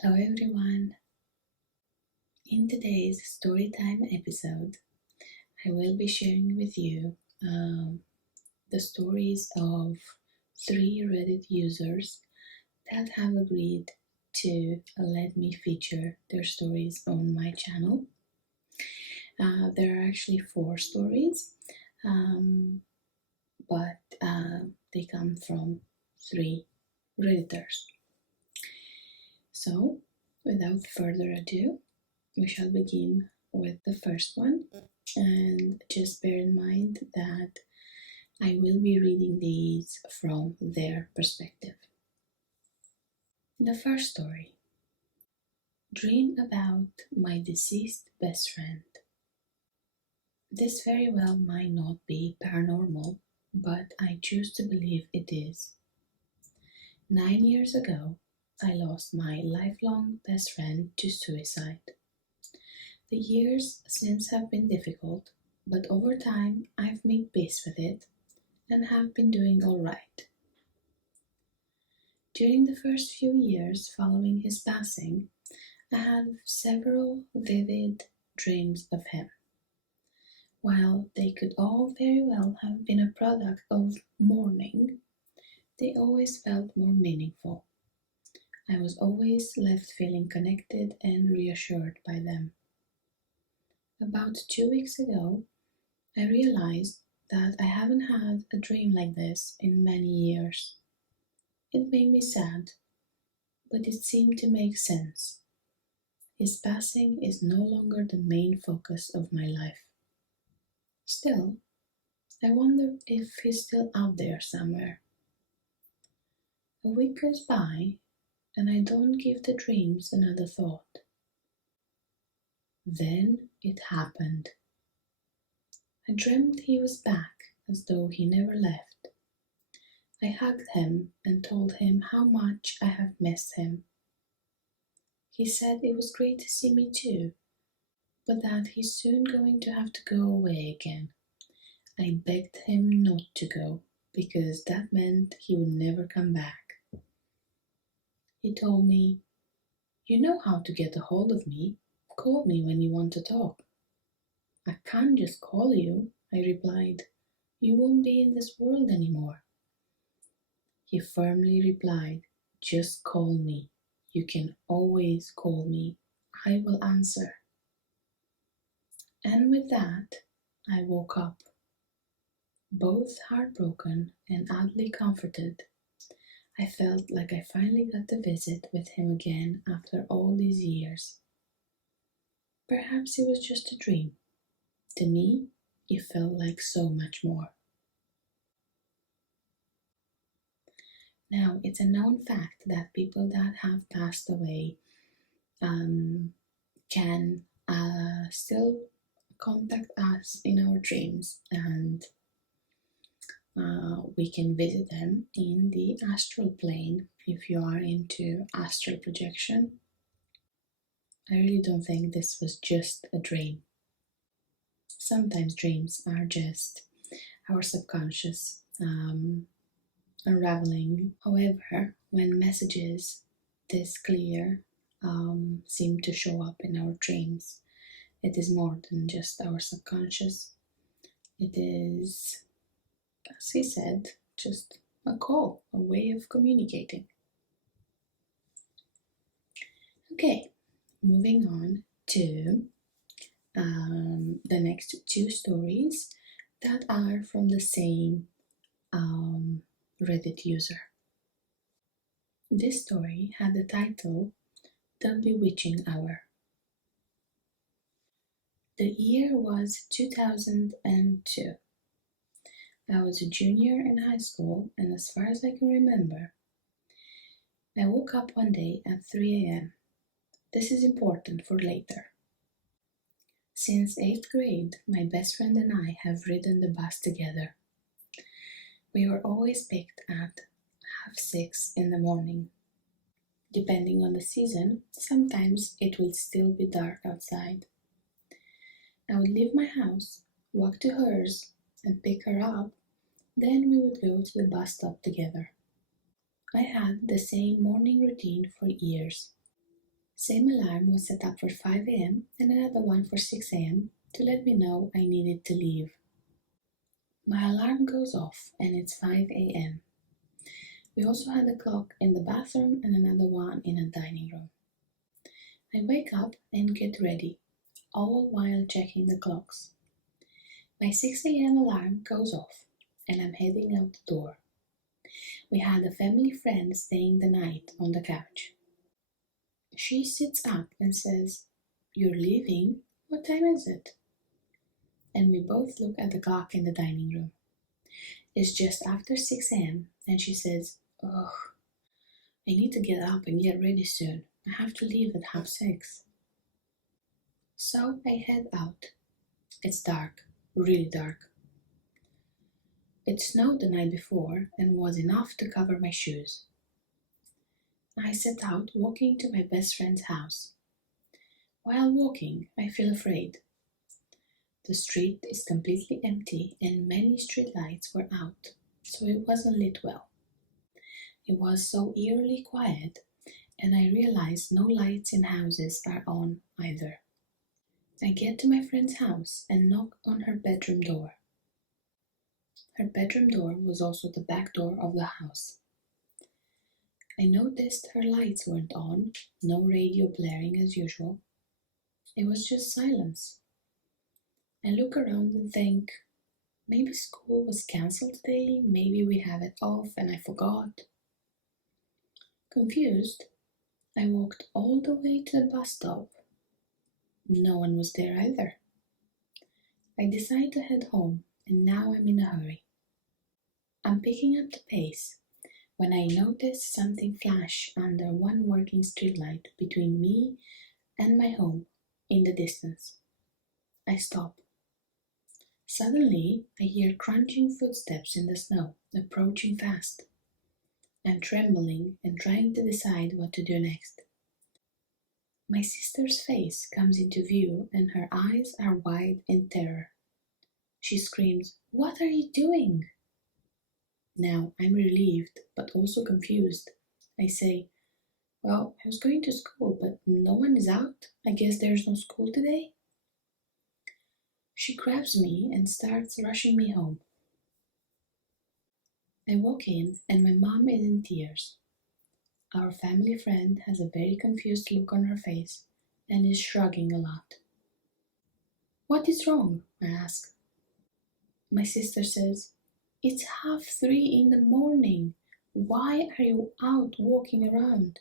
Hello everyone! In today's storytime episode, I will be sharing with you the stories of 3 Reddit users that have agreed to let me feature their stories on my channel. There are actually 4 stories, but they come from 3 Redditors. So, without further ado, we shall begin with the first one, and just bear in mind that I will be reading these from their perspective. The first story: Dream about my deceased best friend. This very well might not be paranormal, but I choose to believe it is. 9 years ago, I lost my lifelong best friend to suicide. The years since have been difficult, but over time I've made peace with it and have been doing all right. During the first few years following his passing, I had several vivid dreams of him. While they could all very well have been a product of mourning, they always felt more meaningful. I was always left feeling connected and reassured by them. About 2 weeks ago, I realized that I haven't had a dream like this in many years. It made me sad, but it seemed to make sense. His passing is no longer the main focus of my life. Still, I wonder if he's still out there somewhere. A week goes by, and I don't give the dreams another thought. Then it happened. I dreamt he was back, as though he never left. I hugged him and told him how much I have missed him. He said it was great to see me too, but that he's soon going to have to go away again. I begged him not to go, because that meant he would never come back. He told me, "You know how to get a hold of me. Call me when you want to talk." "I can't just call you," I replied. "You won't be in this world anymore." He firmly replied, "Just call me. You can always call me. I will answer." And with that, I woke up, both heartbroken and oddly comforted. I felt like I finally got to visit with him again after all these years. Perhaps it was just a dream. To me, it felt like so much more. Now, it's a known fact that people that have passed away can still contact us in our dreams, and we can visit them in the astral plane if you are into astral projection. I really don't think this was just a dream. Sometimes dreams are just our subconscious unraveling. However, when messages this clear seem to show up in our dreams, it is more than just our subconscious. It is, as he said, just a call, a way of communicating. Okay, moving on to the next 2 stories that are from the same Reddit user. This story had the title The Bewitching Hour. The year was 2002. I was a junior in high school, and as far as I can remember, I woke up one day at 3 a.m. This is important for later. Since 8th grade, my best friend and I have ridden the bus together. We were always picked at 5:30 in the morning. Depending on the season, sometimes it will still be dark outside. I would leave my house, walk to hers, and pick her up. Then we would go to the bus stop together. I had the same morning routine for years. Same alarm was set up for 5 a.m. and another one for 6 a.m. to let me know I needed to leave. My alarm goes off and it's 5 a.m. We also had a clock in the bathroom and another one in a dining room. I wake up and get ready, all while checking the clocks. My 6 a.m. alarm goes off and I'm heading out the door. We had a family friend staying the night on the couch. She sits up and says, "You're leaving? What time is it?" And we both look at the clock in the dining room. It's just after 6 a.m. and she says, "Ugh, I need to get up and get ready soon. I have to leave at 6:30. So I head out. It's dark, really dark. It snowed the night before and was enough to cover my shoes. I set out walking to my best friend's house. While walking, I feel afraid. The street is completely empty and many streetlights were out, so it wasn't lit well. It was so eerily quiet, and I realized no lights in houses are on either. I get to my friend's house and knock on her bedroom door. Her bedroom door was also the back door of the house. I noticed her lights weren't on, no radio blaring as usual. It was just silence. I look around and think, maybe school was cancelled today, maybe we have it off and I forgot. Confused, I walked all the way to the bus stop. No one was there either. I decide to head home and now I'm in a hurry. I'm picking up the pace when I notice something flash under one working streetlight between me and my home in the distance. I stop. Suddenly, I hear crunching footsteps in the snow, approaching fast. I'm trembling and trying to decide what to do next. My sister's face comes into view and her eyes are wide in terror. She screams, "What are you doing?" Now I'm relieved, but also confused. I say, "Well, I was going to school, but no one is out. I guess there's no school today." She grabs me and starts rushing me home. I walk in and my mom is in tears. Our family friend has a very confused look on her face and is shrugging a lot. "What is wrong?" I ask. My sister says, "It's 3:30 in the morning. Why are you out walking around?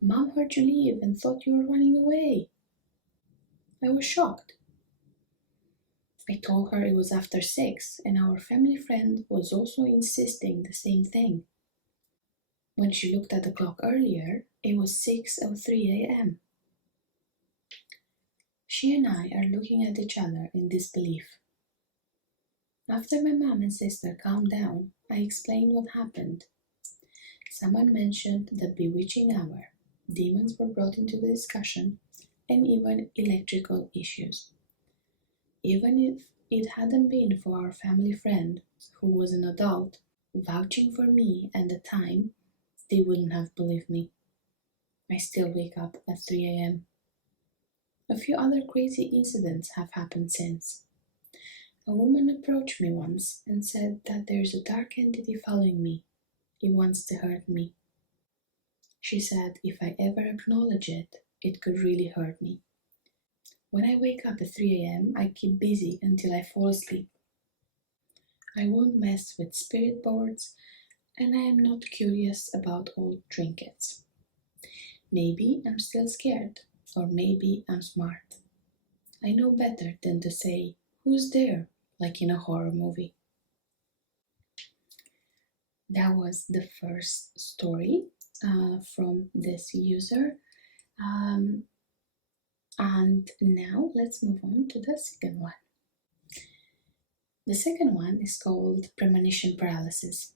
Mom heard you leave and thought you were running away." I was shocked. I told her it was after 6 and our family friend was also insisting the same thing. When she looked at the clock earlier, it was 6:03 a.m. She and I are looking at each other in disbelief. After my mom and sister calmed down, I explained what happened. Someone mentioned the bewitching hour, demons were brought into the discussion, and even electrical issues. Even if it hadn't been for our family friend, who was an adult, vouching for me at the time, they wouldn't have believed me. I still wake up at 3 a.m. A few other crazy incidents have happened since. A woman approached me once and said that there's a dark entity following me. It wants to hurt me. She said if I ever acknowledge it, it could really hurt me. When I wake up at 3 a.m., I keep busy until I fall asleep. I won't mess with spirit boards, and I am not curious about old trinkets. Maybe I'm still scared, or maybe I'm smart. I know better than to say, "Who's there?" like in a horror movie. That was the first story from this user. And now let's move on to the second one. The second one is called Premonition Paralysis.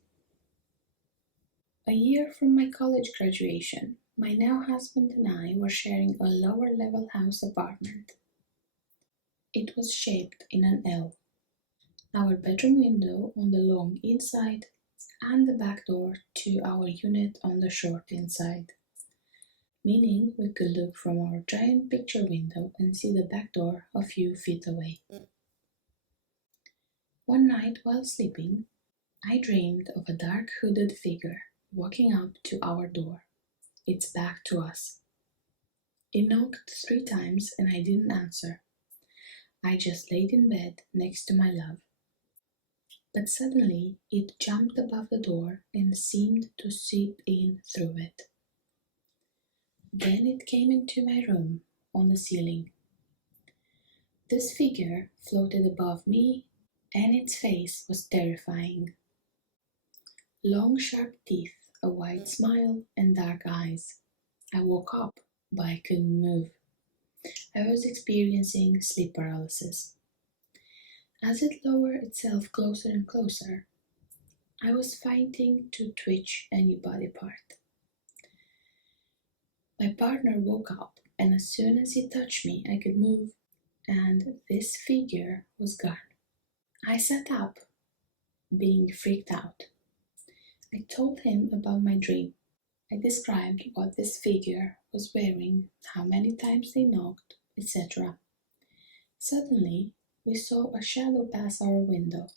A year from my college graduation, my now husband and I were sharing a lower level house apartment. It was shaped in an L. Our bedroom window on the long inside and the back door to our unit on the short inside. meaning we could look from our giant picture window and see the back door a few feet away. One night while sleeping, I dreamed of a dark hooded figure walking up to our door, its back to us. It knocked 3 times and I didn't answer. I just laid in bed next to my love. But suddenly it jumped above the door and seemed to seep in through it. Then it came into my room on the ceiling. This figure floated above me and its face was terrifying. Long sharp teeth, a wide smile and dark eyes. I woke up, but I couldn't move. I was experiencing sleep paralysis. As it lowered itself closer and closer, I was fighting to twitch any body part. My partner woke up, and as soon as he touched me, I could move, and this figure was gone. I sat up, being freaked out. I told him about my dream. I described what this figure was wearing, how many times they knocked, etc. Suddenly, we saw a shadow pass our window.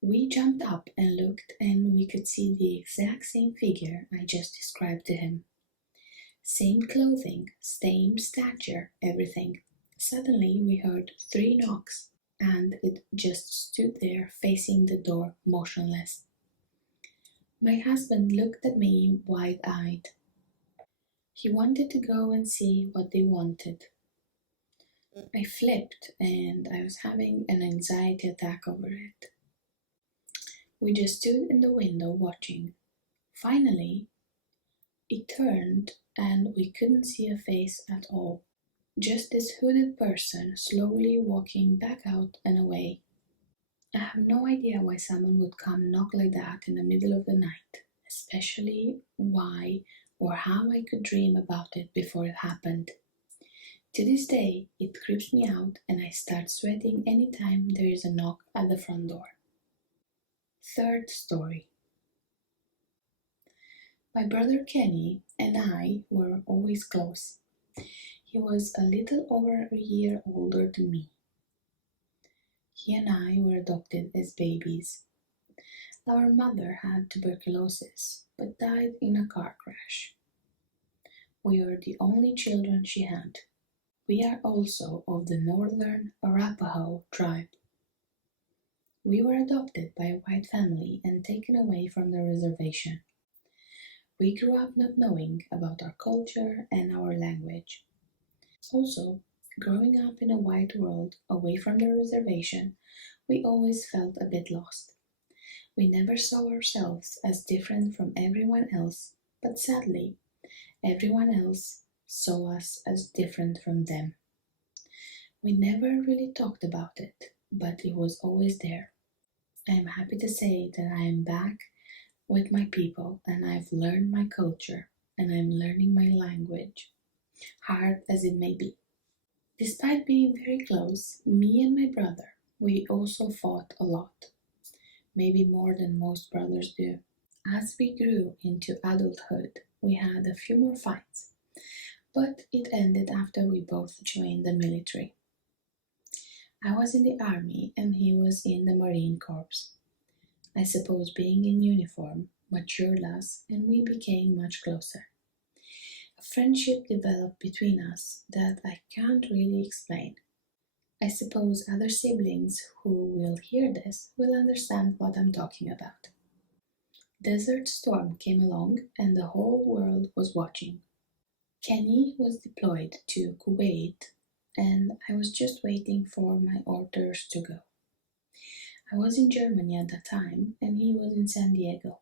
We jumped up and looked, and we could see the exact same figure I just described to him. Same clothing, same stature, everything. Suddenly we heard 3 knocks, and it just stood there facing the door, motionless. My husband looked at me wide-eyed. He wanted to go and see what they wanted. I flipped, and I was having an anxiety attack over it. We just stood in the window watching. Finally, it turned and we couldn't see a face at all. Just this hooded person slowly walking back out and away. I have no idea why someone would come knock like that in the middle of the night, especially why or how I could dream about it before it happened. To this day, it creeps me out and I start sweating anytime there is a knock at the front door. Third story. My brother Kenny and I were always close. He was a little over a year older than me. He and I were adopted as babies. Our mother had tuberculosis but died in a car crash. We were the only children she had. We are also of the northern Arapaho tribe. We were adopted by a white family and taken away from the reservation. We grew up not knowing about our culture and our language. Also, growing up in a white world away from the reservation, we always felt a bit lost. We never saw ourselves as different from everyone else, but sadly, everyone else saw us as different from them. We never really talked about it, but it was always there. I am happy to say that I am back with my people and I've learned my culture and I'm learning my language, hard as it may be. Despite being very close, me and my brother, we also fought a lot, maybe more than most brothers do. As we grew into adulthood, we had a few more fights, but it ended after we both joined the military. I was in the army and he was in the Marine Corps. I suppose being in uniform matured us and we became much closer. A friendship developed between us that I can't really explain. I suppose other siblings who will hear this will understand what I'm talking about. Desert Storm came along and the whole world was watching. Kenny was deployed to Kuwait and I was just waiting for my orders to go. I was in Germany at that time and he was in San Diego.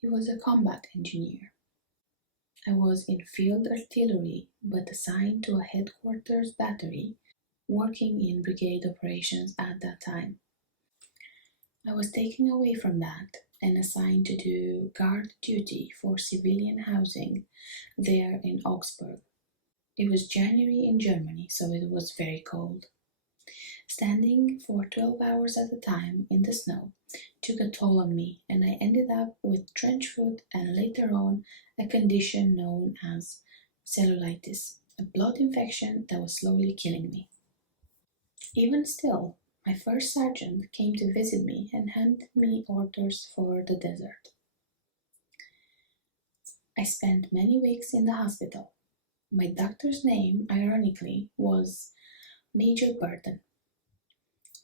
He was a combat engineer. I was in field artillery but assigned to a headquarters battery working in brigade operations at that time. I was taken away from that and assigned to do guard duty for civilian housing there in Augsburg. It was January in Germany, so it was very cold. Standing for 12 hours at a time in the snow took a toll on me, and I ended up with trench foot and later on a condition known as cellulitis, a blood infection that was slowly killing me. Even still, my first sergeant came to visit me and handed me orders for the desert. I spent many weeks in the hospital. My doctor's name, ironically, was Major Burton.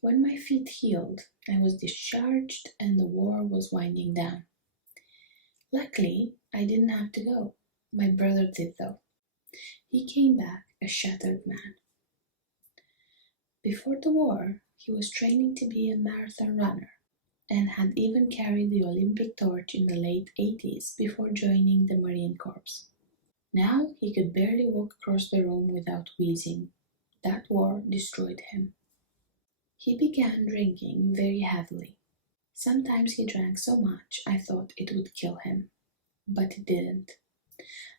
When my feet healed, I was discharged and the war was winding down. Luckily, I didn't have to go. My brother did, though. He came back a shattered man. Before the war, he was training to be a marathon runner and had even carried the Olympic torch in the late 80s before joining the Marine Corps. Now he could barely walk across the room without wheezing. That war destroyed him. He began drinking very heavily. Sometimes he drank so much I thought it would kill him, but it didn't.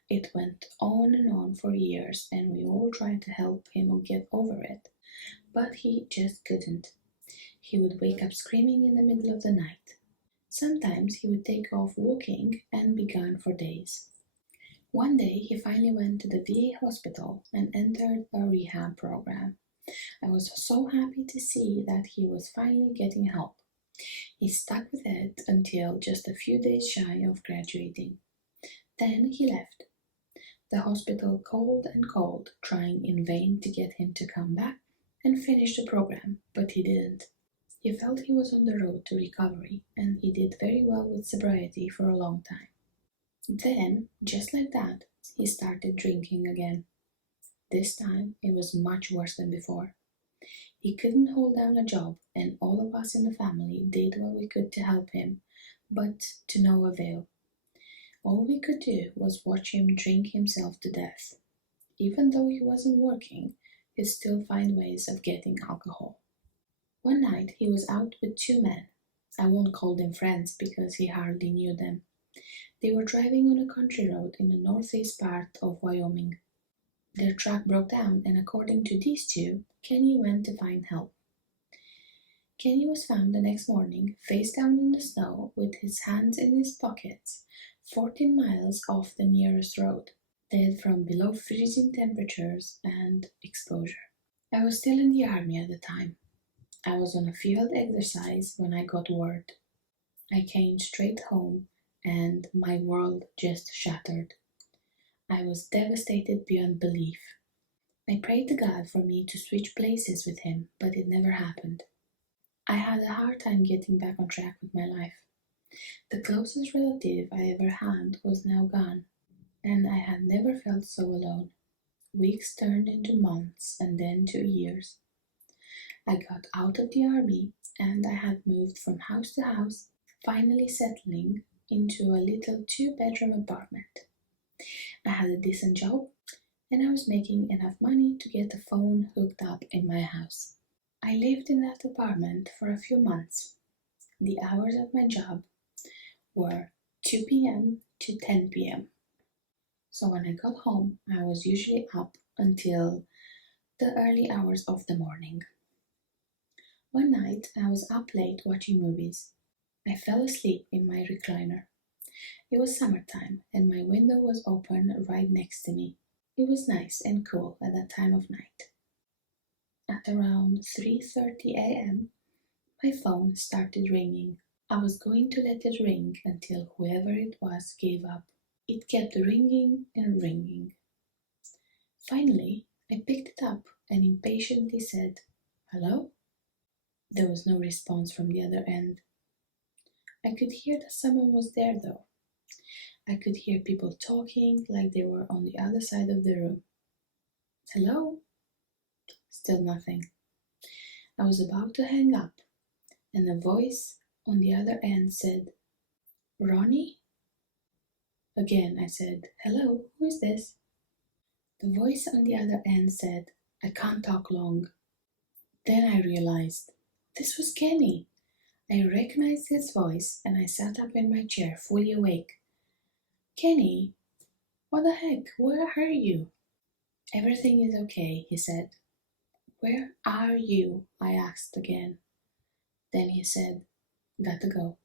It went on and on for years, and we all tried to help him get over it, but he just couldn't. He would wake up screaming in the middle of the night. Sometimes he would take off walking and be gone for days. One day he finally went to the VA hospital and entered a rehab program. I was so happy to see that he was finally getting help. He stuck with it until just a few days shy of graduating. Then he left. The hospital called and called, trying in vain to get him to come back and finish the program, but he didn't. He felt he was on the road to recovery, and he did very well with sobriety for a long time. Then, just like that, he started drinking again. This time, it was much worse than before. He couldn't hold down a job, and all of us in the family did what we could to help him, but to no avail. All we could do was watch him drink himself to death. Even though he wasn't working, he'd still find ways of getting alcohol. One night, he was out with two men. I won't call them friends because he hardly knew them. They were driving on a country road in the northeast part of Wyoming. Their truck broke down, and according to these two, Kenny went to find help. Kenny was found the next morning, face down in the snow, with his hands in his pockets, 14 miles off the nearest road, dead from below freezing temperatures and exposure. I was still in the army at the time. I was on a field exercise when I got word. I came straight home, and my world just shattered. I was devastated beyond belief. I prayed to God for me to switch places with him, but it never happened. I had a hard time getting back on track with my life. The closest relative I ever had was now gone, and I had never felt so alone. Weeks turned into months and then to years. I got out of the army, and I had moved from house to house, finally settling into a little 2-bedroom apartment. I had a decent job, and I was making enough money to get a phone hooked up in my house. I lived in that apartment for a few months. The hours of my job were 2 p.m. to 10 p.m. So when I got home, I was usually up until the early hours of the morning. One night, I was up late watching movies. I fell asleep in my recliner. It was summertime, and my window was open right next to me. It was nice and cool at that time of night. At around 3:30 a.m., my phone started ringing. I was going to let it ring until whoever it was gave up. It kept ringing and ringing. Finally, I picked it up and impatiently said, "Hello?" There was no response from the other end. I could hear that someone was there, though. I could hear people talking like they were on the other side of the room. "Hello?" Still nothing. I was about to hang up, and a voice on the other end said, "Ronnie?" Again I said, "Hello, who is this?" The voice on the other end said, "I can't talk long." Then I realized this was Kenny. I recognized his voice, and I sat up in my chair, fully awake. "Kenny, what the heck? Where are you?" "Everything is okay," he said. "Where are you?" I asked again. Then he said, "Gotta go."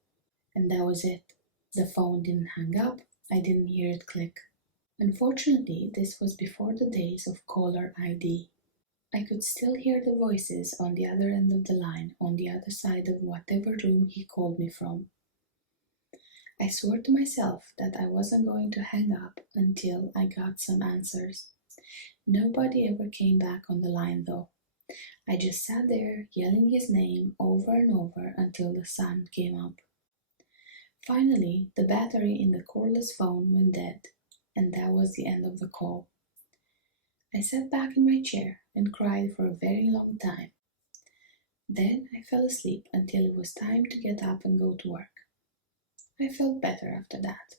And that was it. The phone didn't hang up. I didn't hear it click. Unfortunately, this was before the days of caller ID. I could still hear the voices on the other end of the line, on the other side of whatever room he called me from. I swore to myself that I wasn't going to hang up until I got some answers. Nobody ever came back on the line though. I just sat there yelling his name over and over until the sun came up. Finally, the battery in the cordless phone went dead, and that was the end of the call. I sat back in my chair and cried for a very long time. Then I fell asleep until it was time to get up and go to work. I felt better after that.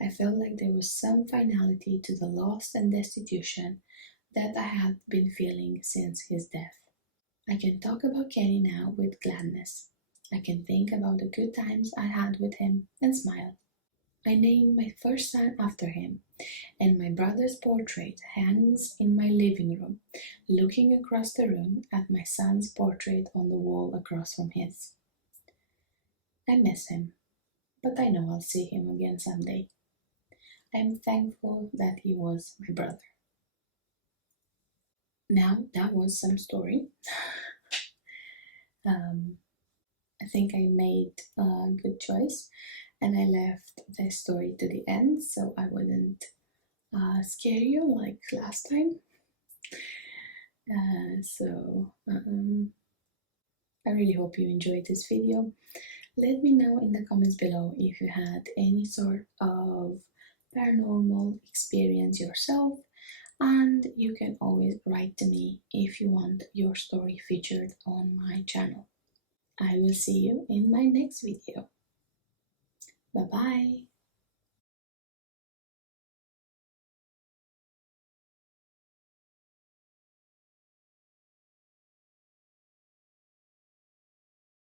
I felt like there was some finality to the loss and destitution that I had been feeling since his death. I can talk about Kenny now with gladness. I can think about the good times I had with him and smile. I named my first son after him, and my brother's portrait hangs in my living room, looking across the room at my son's portrait on the wall across from his. I miss him, but I know I'll see him again someday. I'm thankful that he was my brother. Now, that was some story. I think I made a good choice, and I left the story to the end so I wouldn't scare you like last time. I really hope you enjoyed this video. Let me know in the comments below if you had any sort of paranormal experience yourself, and you can always write to me if you want your story featured on my channel. I will see you in my next video. Bye bye!